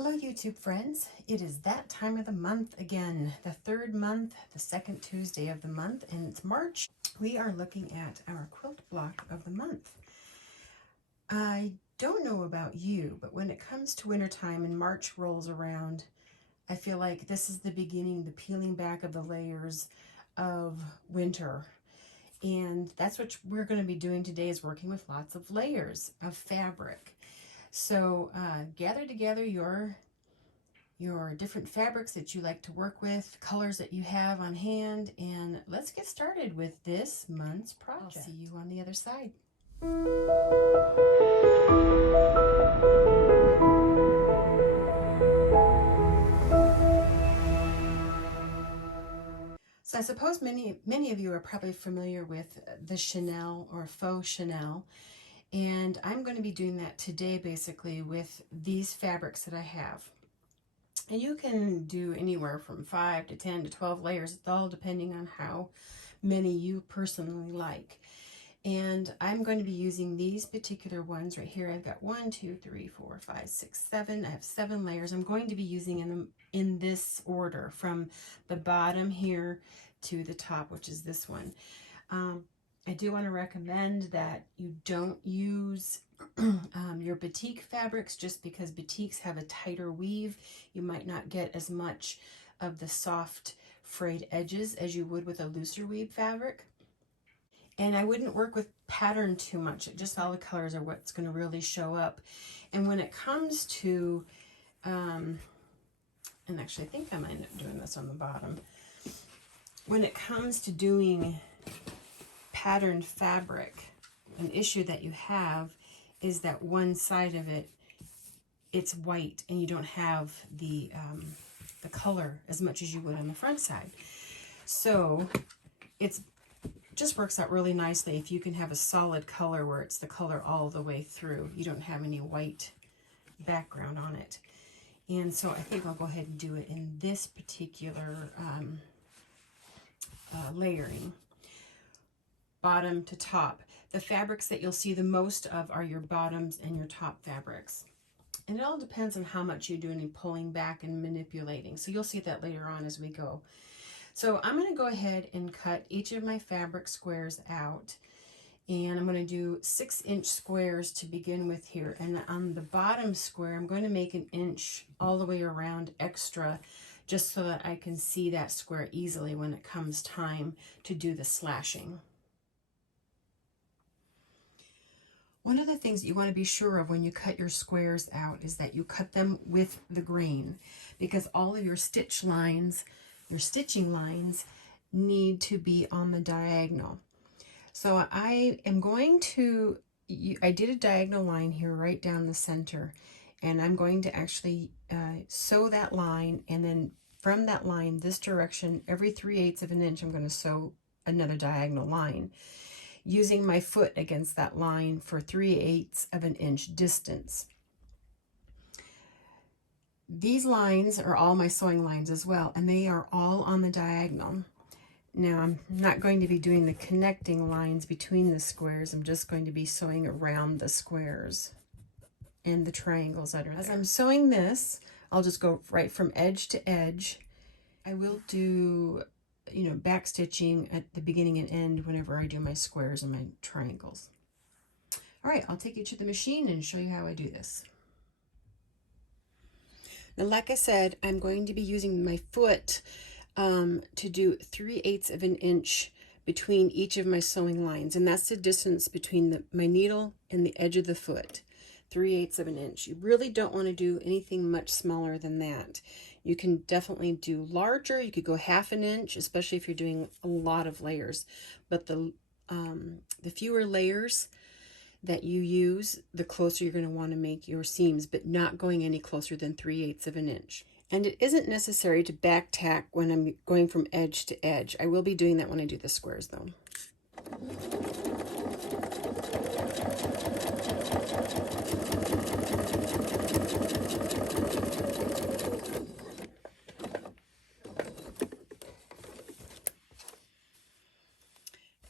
Hello YouTube friends, it is that time of the month again, the third month, the second Tuesday of the month, and it's March. We are looking at our quilt block of the month. I don't know about you, but when it comes to wintertime and March rolls around, I feel like this is the beginning, the peeling back of the layers of winter. And that's what we're going to be doing today, is working with lots of layers of fabric. So gather together your different fabrics that you like to work with, colors that you have on hand, and let's get started with this month's project. I'll see you on the other side. So I suppose many of you are probably familiar with the Chenille or faux Chenille, and I'm going to be doing that today basically with these fabrics that I have. And you can do anywhere from 5 to 10 to 12 layers. It's all depending on how many you personally like. And I'm going to be using these particular ones right here. I've got 1, 2, 3, 4, 5, 6, 7. I have 7 layers. I'm going to be using them in this order from the bottom here to the top, which is this one. I do want to recommend that you don't use your batik fabrics, just because batiks have a tighter weave. You might not get as much of the soft frayed edges as you would with a looser weave fabric. And I wouldn't work with pattern too much. Just all the colors are what's going to really show up. And when it comes to, and actually I think I might end up doing this on the bottom. When it comes to doing patterned fabric, an issue that you have is that one side of it, it's white, and you don't have the color as much as you would on the front side. So it's just works out really nicely if you can have a solid color where it's the color all the way through. You don't have any white background on it. And so I think I'll go ahead and do it in this particular layering, bottom to top. The fabrics that you'll see the most of are your bottoms and your top fabrics. And it all depends on how much you do any pulling back and manipulating. So you'll see that later on as we go. So I'm going to go ahead and cut each of my fabric squares out. And I'm going to do 6-inch squares to begin with here. And on the bottom square, I'm going to make an inch all the way around extra, just so that I can see that square easily when it comes time to do the slashing. One of the things that you want to be sure of when you cut your squares out is that you cut them with the grain, because all of your stitch lines, your stitching lines, need to be on the diagonal. So I am going to, I did a diagonal line here right down the center, and I'm going to actually sew that line, and then from that line this direction, every 3/8 of an inch, I'm going to sew another diagonal line, using my foot against that line for 3/8 of an inch distance. These lines are all my sewing lines as well, and they are all on the diagonal. Now I'm not going to be doing the connecting lines between the squares. I'm just going to be sewing around the squares and the triangles that are there. As I'm sewing this, I'll just go right from edge to edge. I will do, back stitching at the beginning and end whenever I do my squares and my triangles. All right, I'll take you to the machine and show you how I do this. Now, like I said, I'm going to be using my foot to do 3/8 of an inch between each of my sewing lines, and that's the distance between my needle and the edge of the foot. 3/8 of an inch. You really don't want to do anything much smaller than that. You can definitely do larger. You could go 1/2 inch, especially if you're doing a lot of layers. But the fewer layers that you use, the closer you're going to want to make your seams, but not going any closer than 3/8 of an inch. And it isn't necessary to back tack when I'm going from edge to edge. I will be doing that when I do the squares though.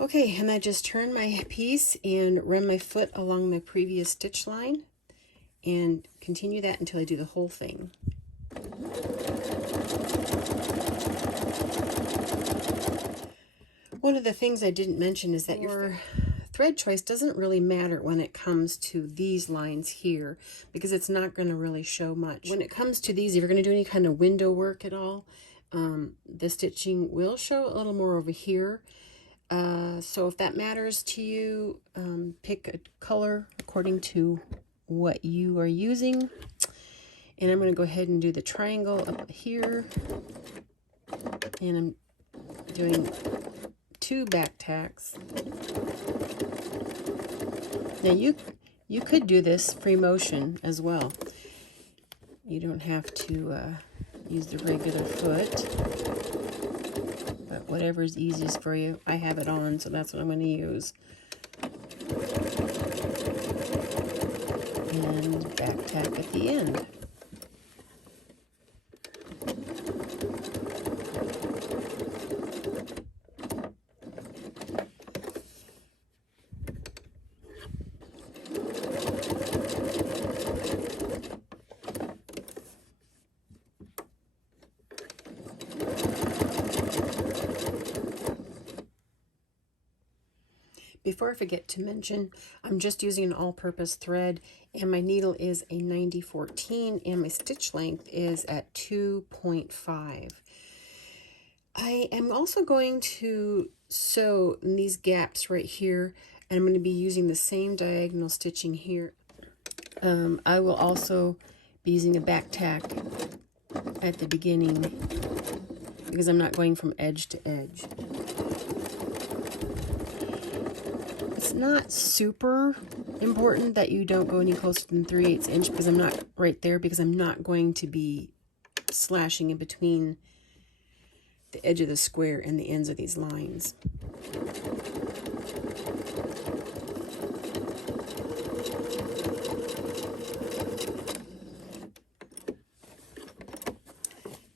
Okay, and I just turn my piece and run my foot along the previous stitch line, and continue that until I do the whole thing. One of the things I didn't mention is that your thread choice doesn't really matter when it comes to these lines here, because it's not going to really show much. When it comes to these, if you're going to do any kind of window work at all, the stitching will show a little more over here. So if that matters to you, pick a color according to what you are using. And I'm going to go ahead and do the triangle up here. And I'm doing 2 back tacks. Now you could do this free motion as well. You don't have to use the regular foot, but whatever's easiest for you. I have it on, so that's what I'm going to use. And back tack at the end. Before I forget to mention, I'm just using an all-purpose thread, and my needle is a 90-14, and my stitch length is at 2.5. I am also going to sew in these gaps right here, and I'm going to be using the same diagonal stitching here. I will also be using a back tack at the beginning, because I'm not going from edge to edge. It's not super important that you don't go any closer than 3/8 inch, because I'm not right there, because I'm not going to be slashing in between the edge of the square and the ends of these lines.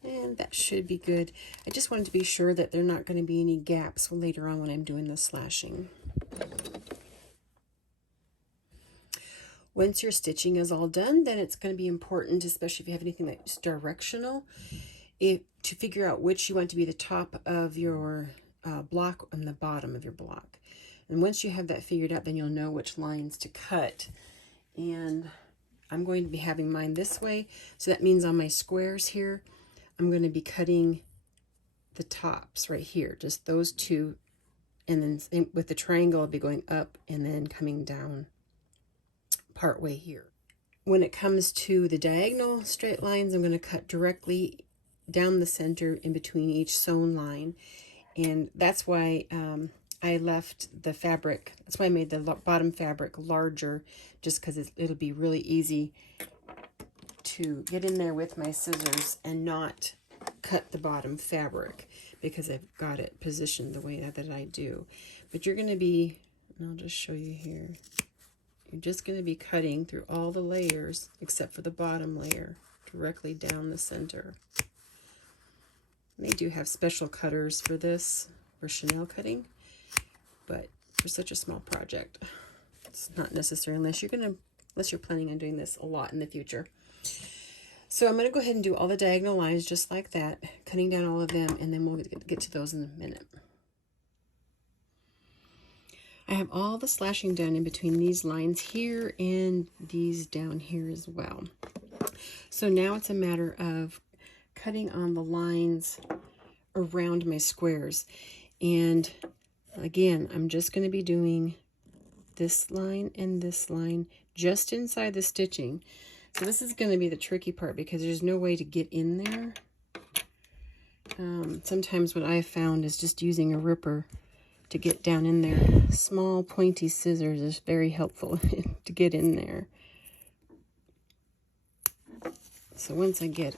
And that should be good. I just wanted to be sure that there are not going to be any gaps later on when I'm doing the slashing. Once your stitching is all done, then it's going to be important, especially if you have anything that's directional, to figure out which you want to be the top of your block and the bottom of your block. And once you have that figured out, then you'll know which lines to cut. And I'm going to be having mine this way, so that means on my squares here, I'm going to be cutting the tops right here, just those two, and then with the triangle I'll be going up and then coming down part way here. When it comes to the diagonal straight lines, I'm going to cut directly down the center in between each sewn line, and that's why I left the fabric, that's why I made the bottom fabric larger, just because it'll be really easy to get in there with my scissors and not cut the bottom fabric, because I've got it positioned the way that I do. But you're going to be, and I'll just show you here, you're just going to be cutting through all the layers except for the bottom layer, directly down the center. They do have special cutters for this, for chenille cutting, but for such a small project, it's not necessary unless you're planning on doing this a lot in the future. So I'm going to go ahead and do all the diagonal lines just like that, cutting down all of them, and then we'll get to those in a minute. I have all the slashing done in between these lines here and these down here as well. So now it's a matter of cutting on the lines around my squares. And again, I'm just going to be doing this line and this line just inside the stitching. So this is going to be the tricky part, because there's no way to get in there. Sometimes what I've found is just using a ripper to get down in there. Small pointy scissors is very helpful to get in there. So once I get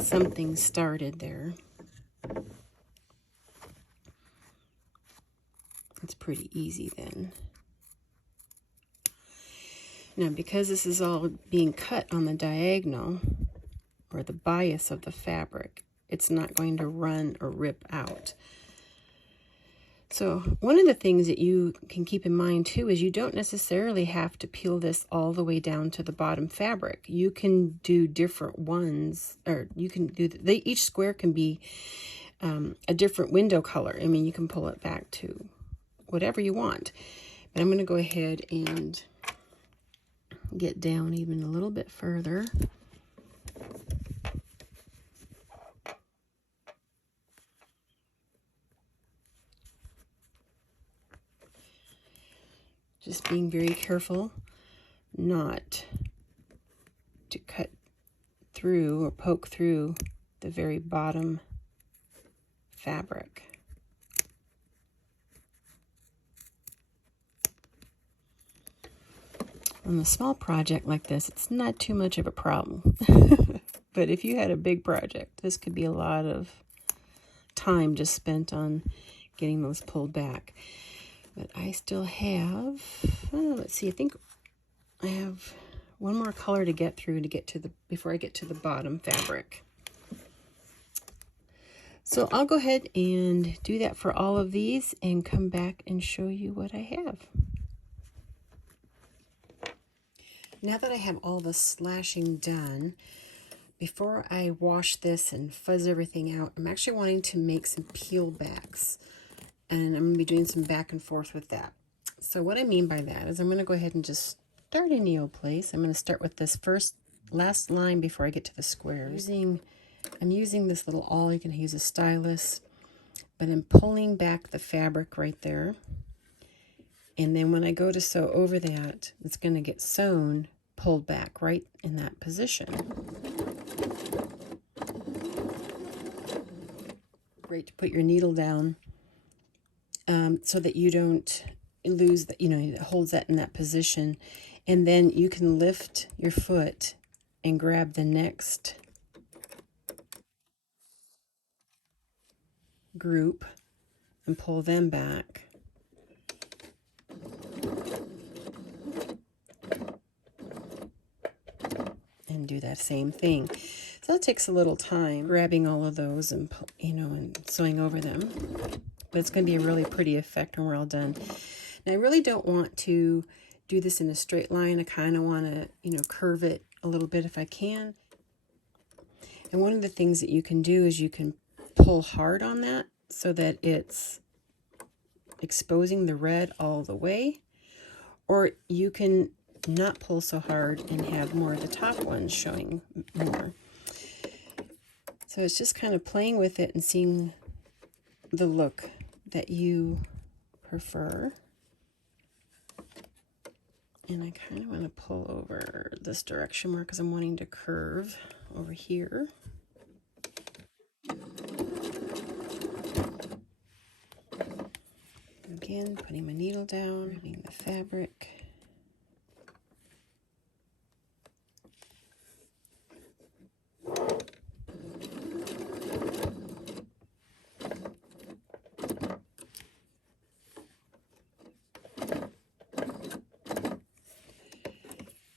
something started there, it's pretty easy then. Now, because this is all being cut on the diagonal, or the bias of the fabric, it's not going to run or rip out. So one of the things that you can keep in mind too is you don't necessarily have to peel this all the way down to the bottom fabric. You can do different ones, or you can do, each square can be a different window color. I mean, you can pull it back to whatever you want. But I'm going to go ahead and get down even a little bit further. Just being very careful not to cut through or poke through the very bottom fabric. On a small project like this, it's not too much of a problem. But if you had a big project, this could be a lot of time just spent on getting those pulled back. But I still have, let's see, I think I have one more color to get through before I get to the bottom fabric. So I'll go ahead and do that for all of these and come back and show you what I have. Now that I have all the slashing done, before I wash this and fuzz everything out, I'm actually wanting to make some peel backs. And I'm going to be doing some back and forth with that. So what I mean by that is I'm going to go ahead and just start a neoplace. I'm going to start with this last line before I get to the squares. I'm using this little awl. You can use a stylus, but I'm pulling back the fabric right there. And then when I go to sew over that, it's going to get sewn, pulled back right in that position. Great to put your needle down. So that you don't lose that, it holds that in that position. And then you can lift your foot and grab the next group and pull them back. And do that same thing. So that takes a little time, grabbing all of those and, and sewing over them. But it's going to be a really pretty effect when we're all done. Now, I really don't want to do this in a straight line. I kind of want to, curve it a little bit if I can. And one of the things that you can do is you can pull hard on that so that it's exposing the red all the way. Or you can not pull so hard and have more of the top ones showing more. So it's just kind of playing with it and seeing the look that you prefer. And I kind of want to pull over this direction more because I'm wanting to curve over here. Again, putting my needle down, grabbing the fabric.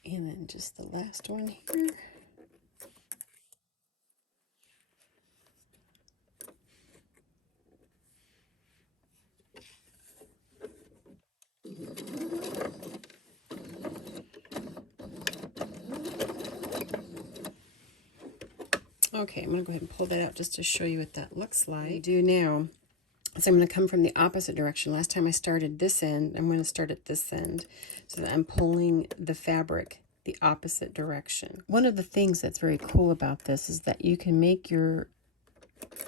And then just the last one here. Okay, I'm going to go ahead and pull that out just to show you what that looks like. What I do now is I'm going to come from the opposite direction. Last time I started this end, I'm going to start at this end so that I'm pulling the fabric the opposite direction. One of the things that's very cool about this is that you can make your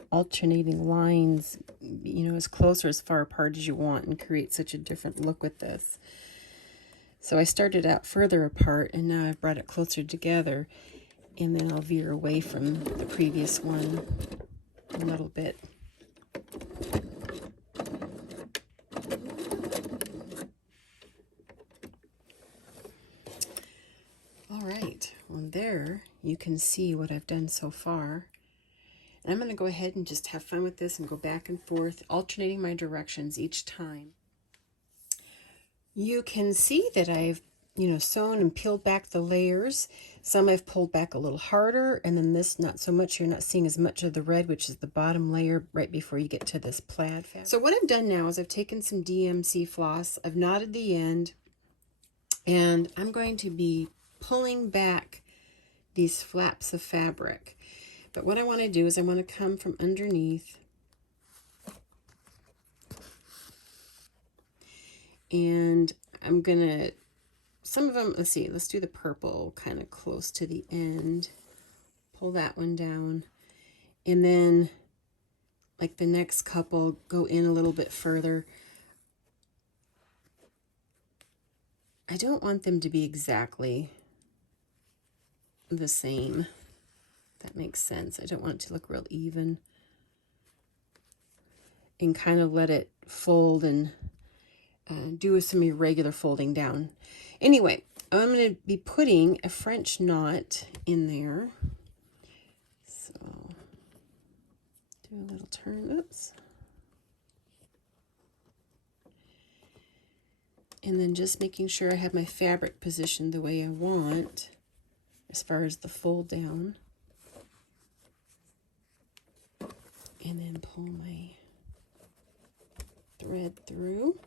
alternating lines, as close or as far apart as you want and create such a different look with this. So I started out further apart and now I've brought it closer together, and then I'll veer away from the previous one a little bit. All right, well there you can see what I've done so far. And I'm going to go ahead and just have fun with this and go back and forth, alternating my directions each time. You can see that I've you know, sewn and peeled back the layers. Some I've pulled back a little harder, and then this not so much. You're not seeing as much of the red, which is the bottom layer right before you get to this plaid fabric. So what I've done now is I've taken some DMC floss, I've knotted the end, and I'm going to be pulling back these flaps of fabric. But what I want to do is I want to come from underneath and I'm gonna, some of them, let's see, let's do the purple kind of close to the end. Pull that one down. And then like the next couple, go in a little bit further. I don't want them to be exactly the same. That makes sense. I don't want it to look real even. And kind of let it fold and do some irregular folding down. Anyway, I'm going to be putting a French knot in there. So, do a little turn. Oops. And then just making sure I have my fabric positioned the way I want as far as the fold down. And then pull my thread through.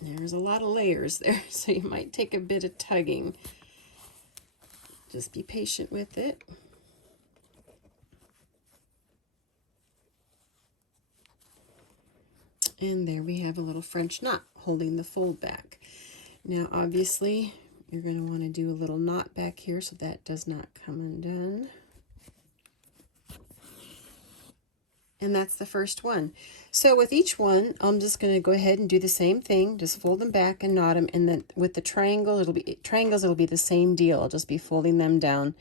There's a lot of layers there, so you might take a bit of tugging. Just be patient with it. And there we have a little French knot holding the fold back. Now obviously you're going to want to do a little knot back here so that does not come undone. And that's the first one. So with each one, I'm just going to go ahead and do the same thing. Just fold them back and knot them. And then with the triangle, it'll be the same deal. I'll just be folding them down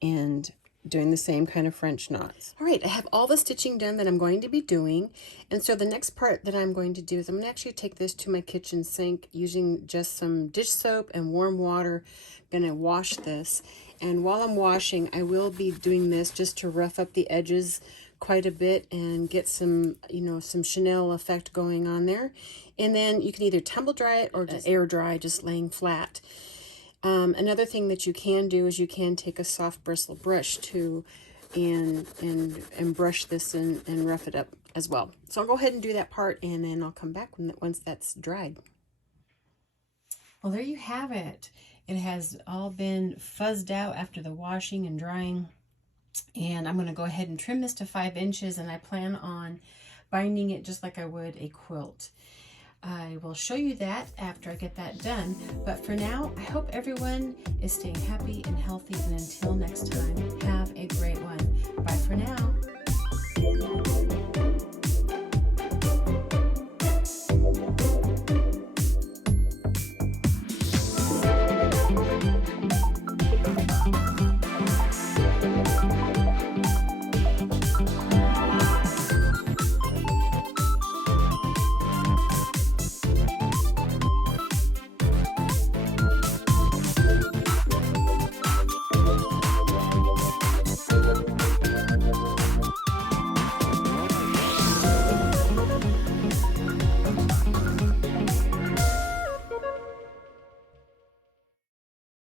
and doing the same kind of French knots. All right, I have all the stitching done that I'm going to be doing. And so the next part that I'm going to do is I'm going to actually take this to my kitchen sink using just some dish soap and warm water. I'm going to wash this. And while I'm washing, I will be doing this just to rough up the edges quite a bit and get some, you know, some chenille effect going on there. And then you can either tumble dry it or just air dry, just laying flat. Another thing that you can do is you can take a soft bristle brush too and brush this and rough it up as well. So I'll go ahead and do that part, and then I'll come back once that's dried. Well, there you have it. It has all been fuzzed out after the washing and drying. And I'm going to go ahead and trim this to 5 inches, and I plan on binding it just like I would a quilt. I will show you that after I get that done. But for now, I hope everyone is staying happy and healthy, and until next time.